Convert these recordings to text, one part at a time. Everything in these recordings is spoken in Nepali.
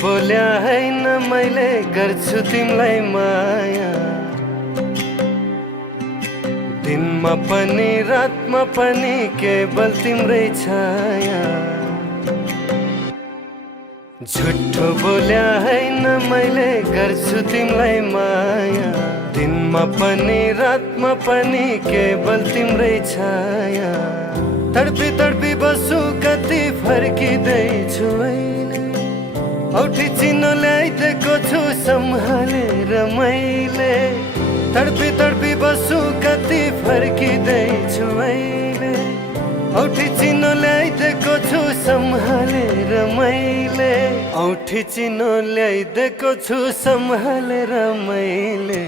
बोल्या हैन मैले गर्छु तिमीलाई माया। दिनमा पनि रातमा पनि केवल तिम्रै छाया। झुट्ठो बोल्या हैन मैले गर्छु तिमीलाई माया। दिनमा पनि रातमा पनि केवल तिम्रै छाया। तडपी तडपी बसु कति फर्किँदैछु अहिले। औठी चिनो ल्याइदिएको छु सम्हालेर मैले। तडपी तडपी बसु कति फर्किँदैछु अहिले। औठी चिनो ल्याइदिएको छु सम्हालेर मैले। औठी चिनो ल्याइदिएको छु सम्हालेर मैले।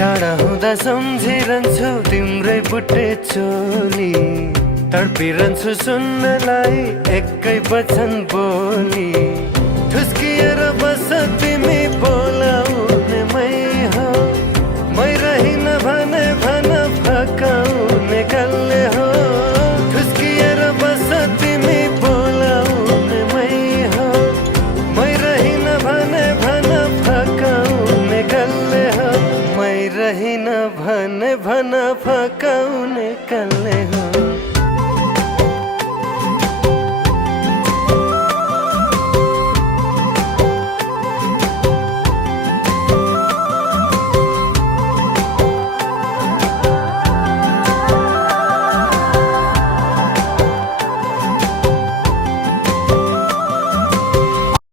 टाढा हुँदा सम्झिरहन्छु तिम्रै बुट्टे चोली। तडपिरहन्छु सुन्नलाई एकै वचन बोली। ठुस्किएर बस तिमी बोलाउने मै हो। मै रहिन भने भन फकाउने कसले हो। ठुस्किएर बस तिमी बोलाउने मै हो। मै रहिन भने भन फकाउने कसले हो। मै रहिन भने भन फकाउने कसले हो।